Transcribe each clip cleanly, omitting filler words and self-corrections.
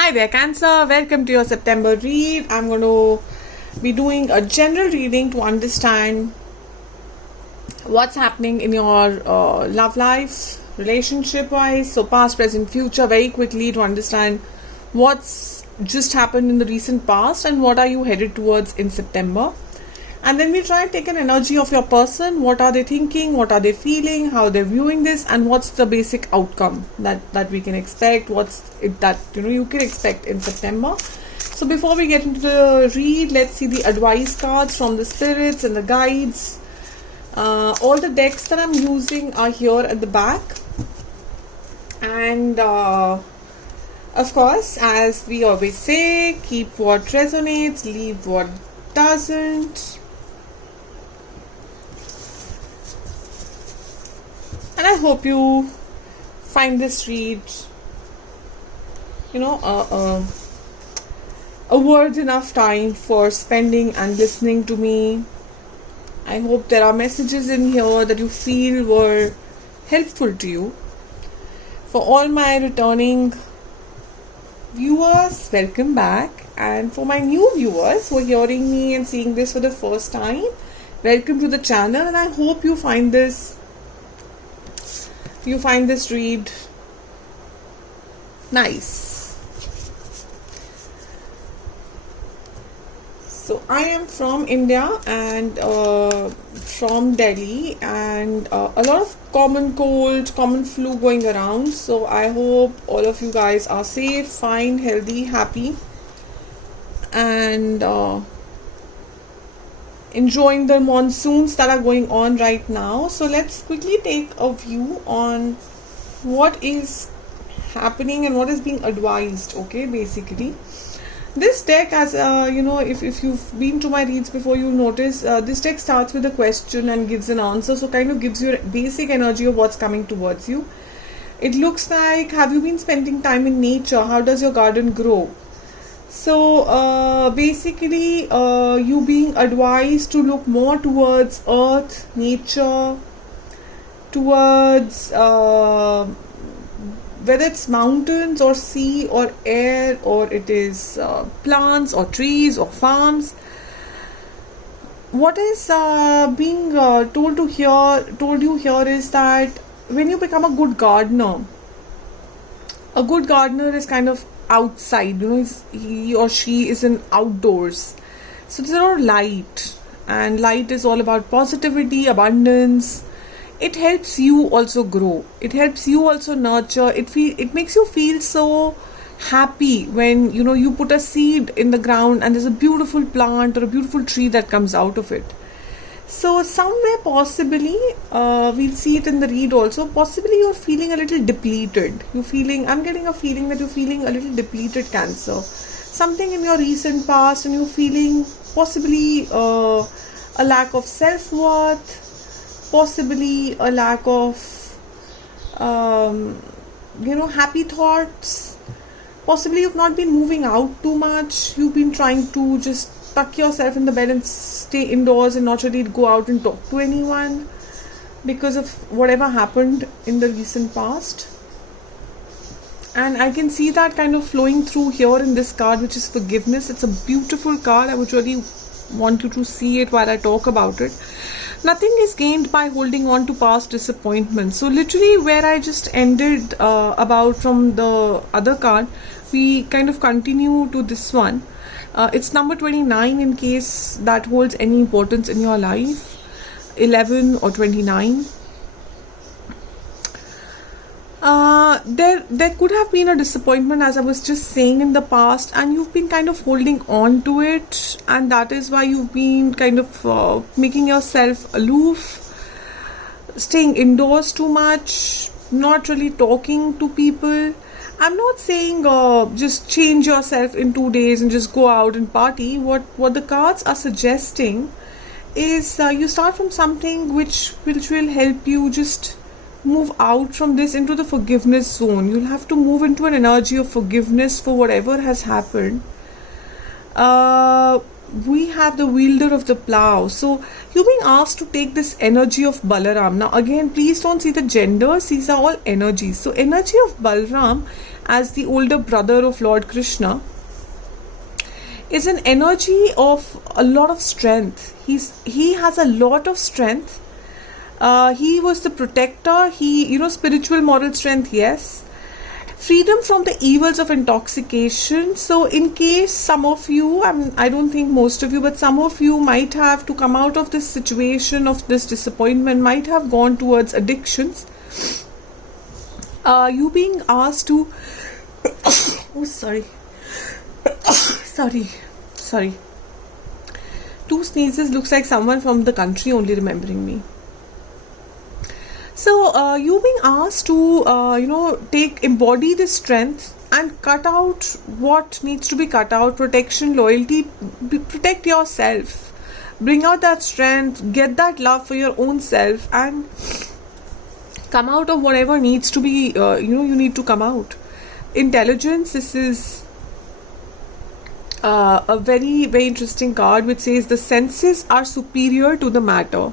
Hi there, Cancer. Welcome to your September read. I'm going to be doing a general reading to understand what's happening in your love life, relationship wise, so past, present, future, very quickly to understand what's just happened in the recent past and what are you headed towards in September. And then we try and take an energy of your person. What are they thinking? What are they feeling? How they're viewing this? And what's the basic outcome that we can expect? What's it that you can expect in September? So before we get into the read, let's see the advice cards from the spirits and the guides. All the decks that I'm using are here at the back. And of course, as we always say, keep what resonates, leave what doesn't. And I hope you find this read, a worth enough time for spending and listening to me. I hope there are messages in here that you feel were helpful to you. For all my returning viewers, welcome back. And for my new viewers who are hearing me and seeing this for the first time, welcome to the channel. And I hope you find this read nice. So I am from India and from Delhi, and a lot of common cold, common flu going around. So I hope all of you guys are safe, fine, healthy, happy, and enjoying the monsoons that are going on right now. So let's quickly take a view on what is happening and what is being advised. Okay, basically this deck, as if you've been to my reads before, you'll notice this deck starts with a question and gives an answer, so kind of gives you a basic energy of what's coming towards you. It looks like, have you been spending time in nature? How does your garden grow? So basically you being advised to look more towards earth, nature, towards whether it's mountains or sea or air, or it is plants or trees or farms. What is being told you here is that when you become a good gardener is kind of outside, he or she is in outdoors. So there's a lot of light, and light is all about positivity, abundance. It helps you also grow. It helps you also nurture. It makes you feel so happy when you put a seed in the ground and there's a beautiful plant or a beautiful tree that comes out of it. So somewhere possibly, we'll see it in the read also, possibly you're feeling a little depleted. I'm getting a feeling that you're feeling a little depleted, Cancer. Something in your recent past, and you're feeling possibly a lack of self-worth, possibly a lack of, happy thoughts. Possibly you've not been moving out too much. You've been trying to just tuck yourself in the bed and stay indoors and not really go out and talk to anyone because of whatever happened in the recent past. And I can see that kind of flowing through here in this card, which is forgiveness. It's a beautiful card. I would really want you to see it while I talk about it. Nothing is gained by holding on to past disappointments. So literally where I just ended about from the other card, we kind of continue to this one. It's number 29 in case that holds any importance in your life. 11 or 29. There could have been a disappointment, as I was just saying, in the past, and you've been kind of holding on to it, and that is why you've been kind of making yourself aloof, staying indoors too much, not really talking to people. I'm not saying just change yourself in 2 days and just go out and party. What the cards are suggesting is you start from something which will help you just move out from this into the forgiveness zone. You'll have to move into an energy of forgiveness for whatever has happened. we have the wielder of the plow. So you're being asked to take this energy of Balaram. Now again, please don't see the genders, these are all energies. So energy of Balaram as the older brother of Lord Krishna is an energy of a lot of strength. He has a lot of strength. He was the protector. Spiritual moral strength, yes. Freedom from the evils of intoxication. So in case some of you, I don't think most of you, but some of you might have to come out of this situation of this disappointment, might have gone towards addictions. You being asked to oh sorry sorry, 2 sneezes looks like someone from the country only remembering me. So you being asked to embody this strength and cut out what needs to be cut out. Protection, loyalty, protect yourself, bring out that strength, get that love for your own self, and come out of whatever needs to be you need to come out. Intelligence, this is a very, very interesting card which says the senses are superior to the matter.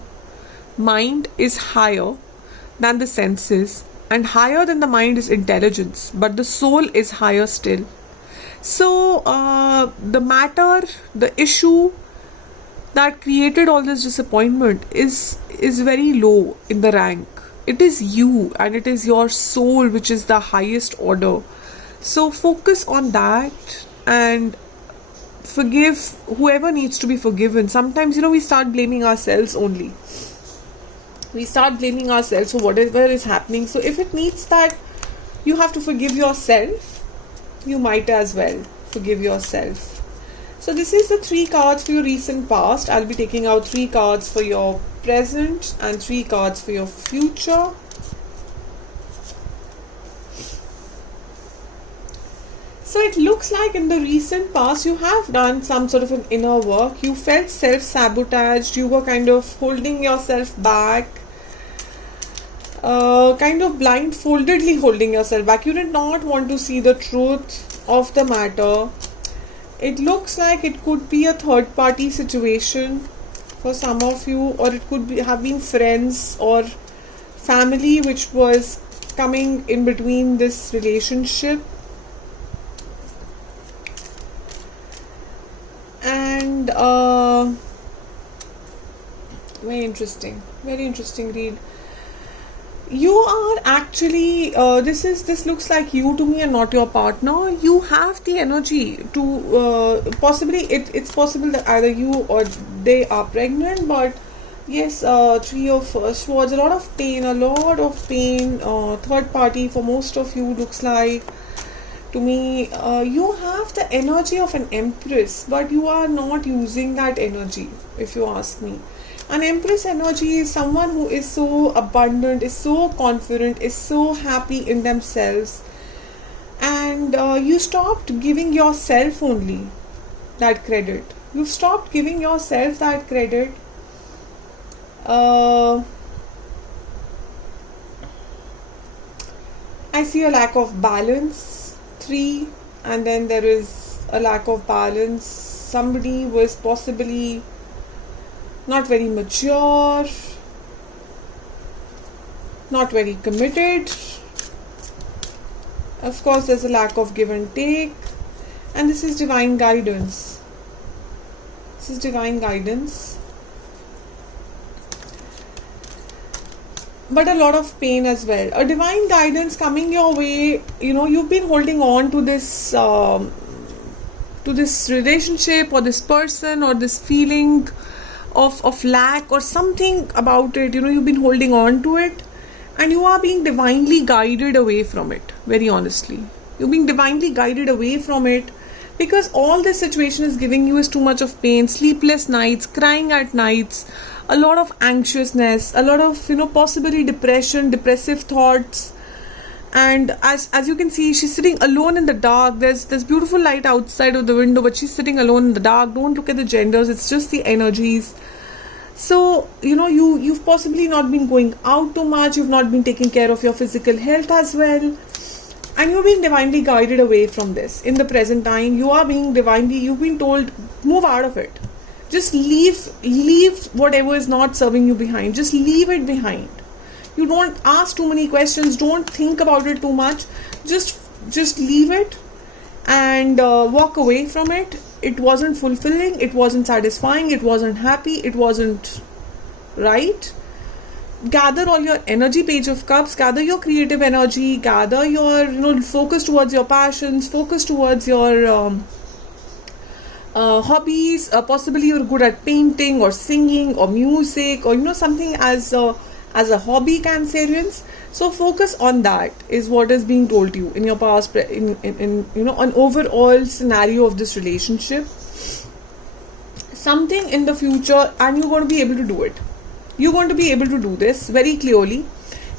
Mind is higher than the senses, and higher than the mind is intelligence, but the soul is higher still. So the matter, the issue that created all this disappointment is very low in the rank. It is you and it is your soul which is the highest order. So focus on that and forgive whoever needs to be forgiven. Sometimes we start blaming ourselves only. We start blaming ourselves for whatever is happening. So if it needs that you have to forgive yourself, you might as well forgive yourself. So this is the 3 cards for your recent past. I'll be taking out 3 cards for your present and 3 cards for your future. So it looks like in the recent past you have done some sort of an inner work. You felt self-sabotaged. You were kind of holding yourself back. Kind of blindfoldedly holding yourself back. You did not want to see the truth of the matter. It looks like it could be a third party situation for some of you, or it could have been friends or family which was coming in between this relationship. And very interesting read. You are actually this looks like you to me and not your partner. You have the energy to possibly it's possible that either you or they are pregnant, but yes, 3 of swords, a lot of pain, third party for most of you looks like to me. You have the energy of an empress, but you are not using that energy, if you ask me. An empress energy is someone who is so abundant, is so confident, is so happy in themselves, and you stopped giving yourself only that credit. You stopped giving yourself that credit. I see a lack of balance, 3, and then there is a lack of balance. Somebody was possibly not very mature, not very committed. Of course, there's a lack of give and take, and this is divine guidance. But a lot of pain as well. A divine guidance coming your way. You've been holding on to this relationship or this person or this feeling of lack or something about it. You've been holding on to it, and you are being divinely guided away from it. Very honestly, you're being divinely guided away from it, because all this situation is giving you is too much of pain, sleepless nights, crying at nights, a lot of anxiousness, a lot of possibly depression, depressive thoughts. And as you can see, she's sitting alone in the dark. There's beautiful light outside of the window, but she's sitting alone in the dark. Don't look at the genders, it's just the energies. So you've possibly not been going out too much. You've not been taking care of your physical health as well, and you're being divinely guided away from this. In the present time, you've been told, move out of it. Just leave whatever is not serving you behind. Just leave it behind. You don't ask too many questions. Don't think about it too much. Just leave it and walk away from it. It wasn't fulfilling. It wasn't satisfying. It wasn't happy. It wasn't right. Gather all your energy, Page of Cups. Gather your creative energy. Gather your focus towards your passions. Focus towards your hobbies. Possibly you're good at painting or singing or music or something as a hobby, Cancerians. So focus on that is what is being told to you in your past, in an overall scenario of this relationship. Something in the future, and you're going to be able to do it. You're going to be able to do this very clearly.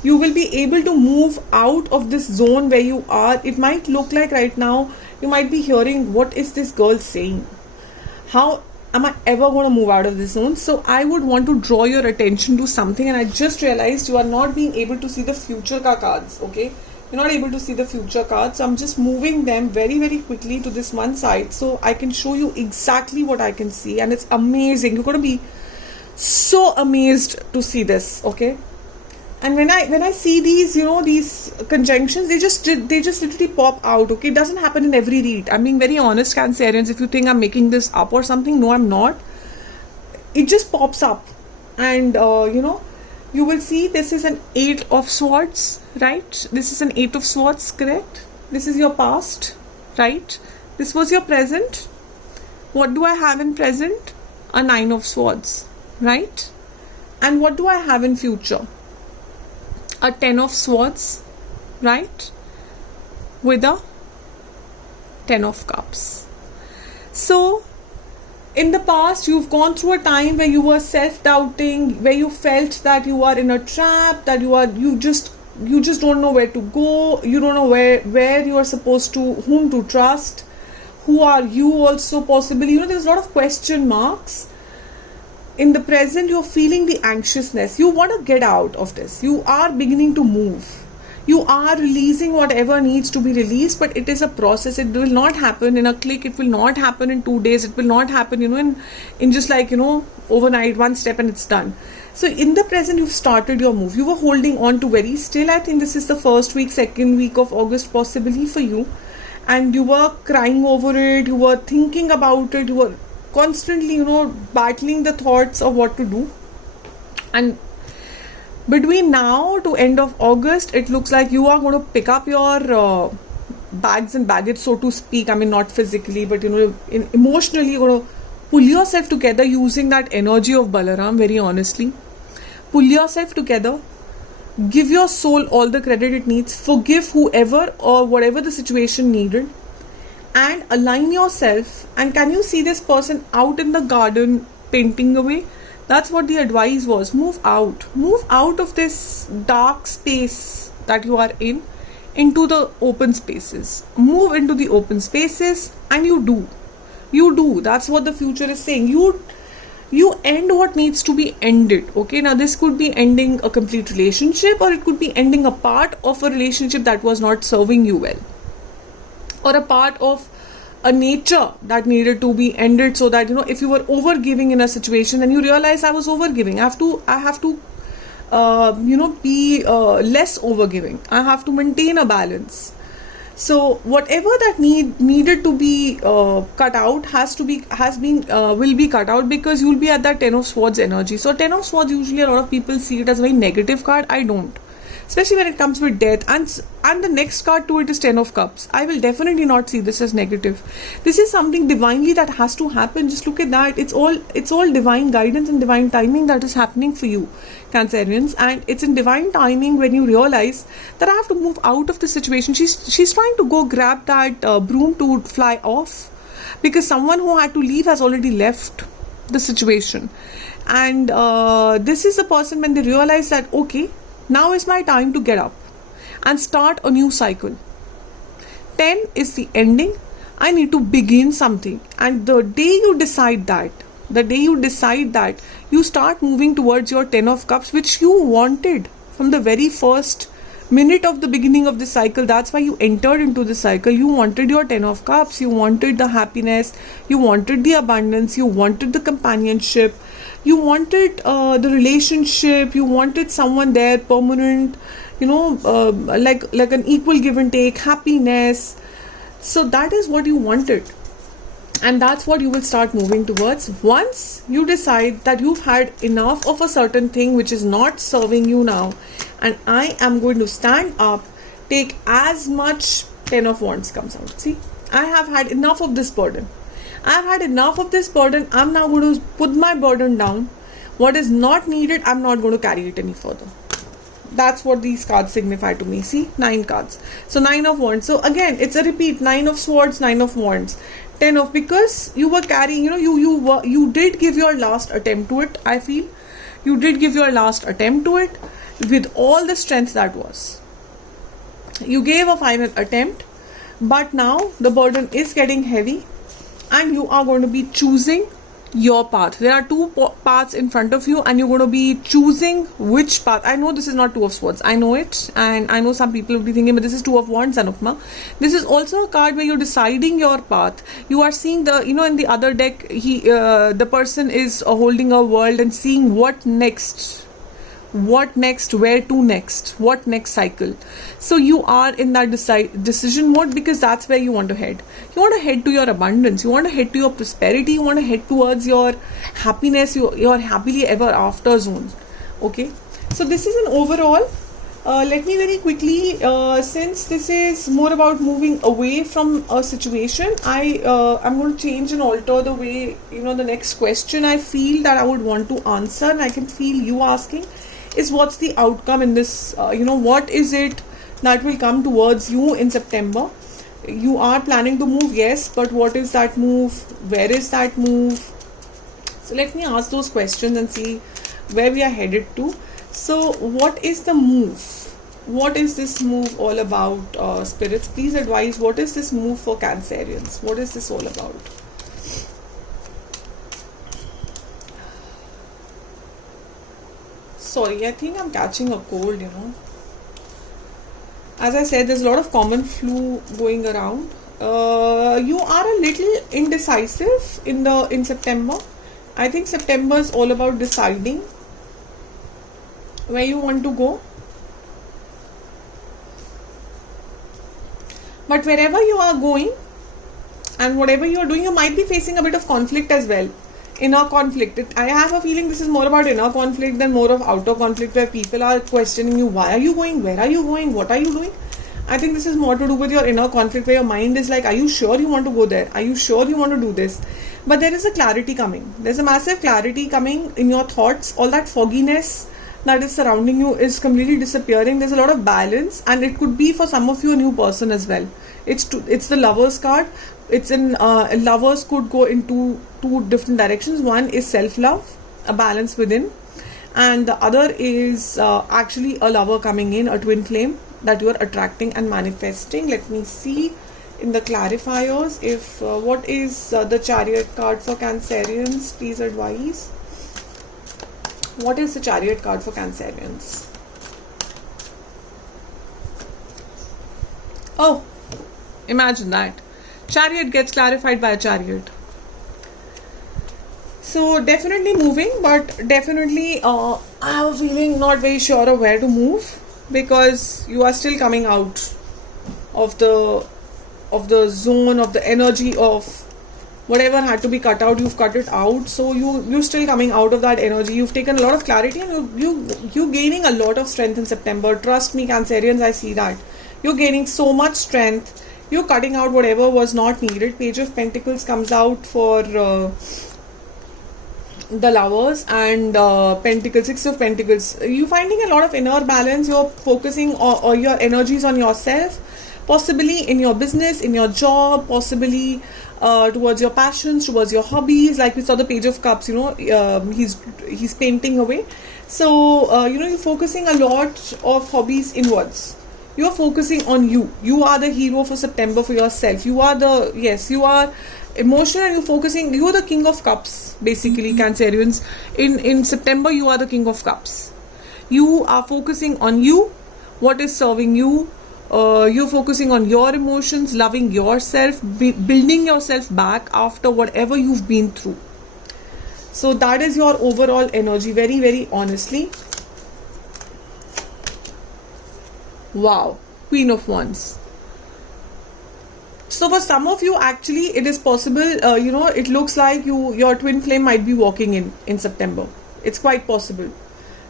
You will be able to move out of this zone where you are. It might look like right now you might be hearing, what is this girl saying? How am I ever going to move out of this zone? So I would want to draw your attention to something, and I just realized you are not being able to see the future cards, okay? You're not able to see the future cards. So I'm just moving them very, very quickly to this one side so I can show you exactly what I can see, and it's amazing. You're going to be so amazed to see this, okay? And when I see these, these conjunctions, they just literally pop out, okay? It doesn't happen in every read. I'm being very honest, Cancerians. If you think I'm making this up or something, no, I'm not. It just pops up, and you will see this is an 8 of Swords, right? This is an 8 of Swords, correct? This is your past, right? This was your present. What do I have in present? A 9 of Swords, right? And what do I have in future? A 10 of Swords, right? With a 10 of Cups. So in the past, you've gone through a time where you were self-doubting, where you felt that you are in a trap, that you just don't know where to go. You don't know where you are supposed to, whom to trust. Who are you also possibly? There's a lot of question marks. In the present, you're feeling the anxiousness. You want to get out of this. You are beginning to move. You are releasing whatever needs to be released, but it is a process. It will not happen in a click. It will not happen in 2 days. It will not happen, in just like, overnight, one step and it's done. So in the present, you've started your move. You were holding on to very still. I think this is the first week, second week of August possibly for you. And you were crying over it. You were thinking about it. You were constantly, battling the thoughts of what to do. And between now to end of August, it looks like you are going to pick up your bags and baggage, so to speak. I mean, not physically, but emotionally, you're going to pull yourself together using that energy of Balaram, very honestly. Pull yourself together. Give your soul all the credit it needs. Forgive whoever or whatever the situation needed. And align yourself. And can you see this person out in the garden painting away? That's what the advice was. Move out. Move out of this dark space that you are in into the open spaces. Move into the open spaces, and you do. You do. That's what the future is saying. You end what needs to be ended. Okay, now this could be ending a complete relationship, or it could be ending a part of a relationship that was not serving you well, or a part of a nature that needed to be ended, so that if you were overgiving in a situation and you realize I was overgiving, I have to be less overgiving. I have to maintain a balance. So whatever that needed to be cut out will be cut out, because you'll be at that 10 of Swords energy. So 10 of Swords, usually a lot of people see it as a very negative card. I don't. Especially when it comes with death, and the next card to it is 10 of Cups. I will definitely not see this as negative. This is something divinely that has to happen. Just look at that. It's all divine guidance and divine timing that is happening for you, Cancerians. And it's in divine timing when you realize that I have to move out of the situation. She's trying to go grab that broom to fly off, because someone who had to leave has already left the situation. And this is the person, when they realize that, okay, now is my time to get up and start a new cycle. 10 is the ending. I need to begin something. And the day you decide that, you start moving towards your 10 of Cups, which you wanted from the very first minute of the beginning of the cycle. That's why you entered into the cycle. You wanted your 10 of cups, you wanted the happiness, you wanted the abundance, you wanted the companionship, you wanted the relationship, you wanted someone there permanent, like an equal give and take, happiness. So that is what you wanted, and that's what you will start moving towards once you decide that you've had enough of a certain thing which is not serving you now, and I am going to stand up, take as much. 10 of wands comes out. See, I have had enough of this burden. I've had enough of this burden. I'm now going to put my burden down. What is not needed, I'm not going to carry it any further. That's what these cards signify to me. See, 9 cards. So 9 of wands. So again, it's a repeat. 9 of swords, 9 of wands, 10 of, because you were carrying, you did give your last attempt to it. I feel you did give your last attempt to it with all the strength that was. You gave a final attempt, but now the burden is getting heavy, and you are going to be choosing your path. There are two paths in front of you, and you're going to be choosing which path. I know this is not 2 of swords, I know it, and I know some people will be thinking, but this is 2 of wands, Anupma. This is also a card where you're deciding your path. You are seeing the, in the other deck, the person is holding a world and seeing what next, where to next, what next cycle. So you are in that decision mode, because that's where you want to head. You want to head to your abundance, you want to head to your prosperity, you want to head towards your happiness, your happily ever after zone. Okay, so this is an overall. Let me very quickly, since this is more about moving away from a situation, I'm going to change and alter the way, the next question I feel that I would want to answer, and I can feel you asking is, what's the outcome in this, what is it that will come towards you in September? You are planning to move, yes, but what is that move? Where is that move? So let me ask those questions and see where we are headed to. So what is the move? What is this move all about, spirits? Please advise, what is this move for Cancerians? What is this all about? Sorry, I think I'm catching a cold, As I said, there's a lot of common flu going around. You are a little indecisive in September. I think September is all about deciding where you want to go. But wherever you are going and whatever you are doing, you might be facing a bit of conflict as well. Inner conflict. I have a feeling this is more about inner conflict than more of outer conflict, where people are questioning you. Why are you going? Where are you going? What are you doing? I think this is more to do with your inner conflict, where your mind is like, are you sure you want to go there? Are you sure you want to do this? But there is a clarity coming. There's a massive clarity coming in your thoughts. All that fogginess that is surrounding you is completely disappearing. There's a lot of balance, and it could be for some of you a new person as well. It's the Lovers card. It's in lovers could go into two different directions. One is self-love, a balance within, and the other is actually a lover coming in, a twin flame that you are attracting and manifesting. Let me see in the clarifiers if what is the Chariot card for Cancerians. Please advise. What is the Chariot card for Cancerians? Oh, imagine that. Chariot gets clarified by a Chariot. So definitely moving, but definitely I have a feeling not very sure of where to move, because you are still coming out of the zone, of the energy of whatever had to be cut out. You've cut it out, so you're still coming out of that energy. You've taken a lot of clarity, and you're gaining a lot of strength in September. Trust me, Cancerians, I see that you're gaining so much strength. You're cutting out whatever was not needed. Page of Pentacles comes out for the Lovers, and Pentacles, Six of Pentacles. You're finding a lot of inner balance. You're focusing all your energies on yourself, possibly in your business, in your job, possibly towards your passions, towards your hobbies. Like we saw the Page of Cups, he's painting away. So you're focusing a lot of hobbies inwards. You're focusing on you. You are the hero for September for yourself. You are emotional, and you're the King of Cups, basically, Cancerians. In September, you are the King of Cups. You are focusing on you, what is serving you. You're focusing on your emotions, loving yourself, building yourself back after whatever you've been through. So that is your overall energy, very, very honestly. Wow, Queen of Wands. So for some of you, actually, it is possible, it looks like your twin flame might be walking in September. It's quite possible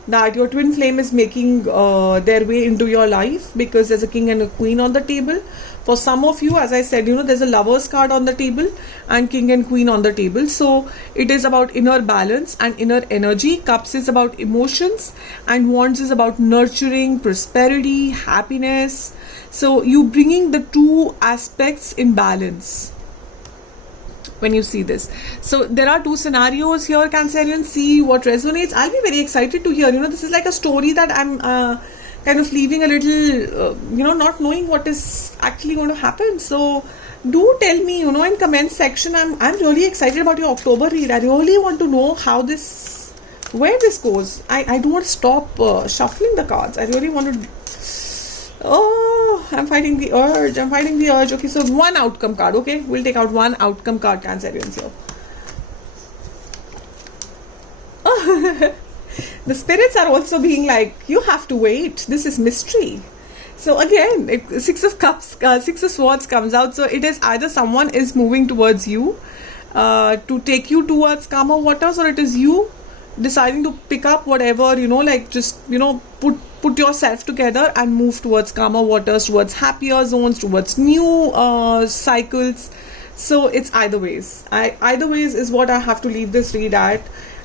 that your twin flame is making their way into your life, because there's a king and a queen on the table. For some of you, as I said, there's a lover's card on the table and king and queen on the table. So it is about inner balance and inner energy. Cups is about emotions, and wands is about nurturing, prosperity, happiness. So you bringing the two aspects in balance when you see this. So there are two scenarios here, Cancerian. See what resonates. I'll be very excited to hear. This is like a story that I'm kind of leaving a little, not knowing what is actually going to happen. So do tell me, in comment section. I'm really excited about your October read. I really want to know where this goes. I don't want to stop shuffling the cards. I really want to. Oh, I'm fighting the urge. Okay, so one outcome card. Okay, we'll take out one outcome card, Cancerians here. Oh. The spirits are also being like, you have to wait. This is mystery. So again, Six of Cups, Six of Swords comes out. So it is either someone is moving towards you to take you towards calmer waters, or it is you deciding to pick up whatever, put yourself together and move towards calmer waters, towards happier zones, towards new cycles. So it's either ways. Either ways is what I have to leave this read at.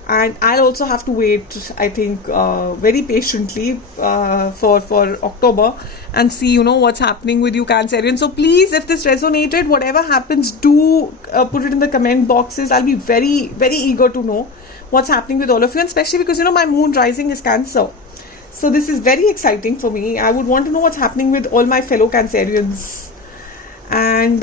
And I'll also have to wait, I think, very patiently for October and see, what's happening with you, Cancerian. So please, if this resonated, whatever happens, do put it in the comment boxes. I'll be very, very eager to know what's happening with all of you, and especially because, my moon rising is Cancer. So this is very exciting for me. I would want to know what's happening with all my fellow Cancerians. And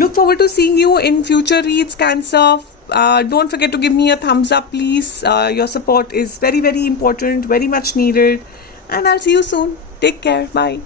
look forward to seeing you in future reads, Cancer. Don't forget to give me a thumbs up, please. Your support is very, very important, very much needed. And I'll see you soon. Take care. Bye.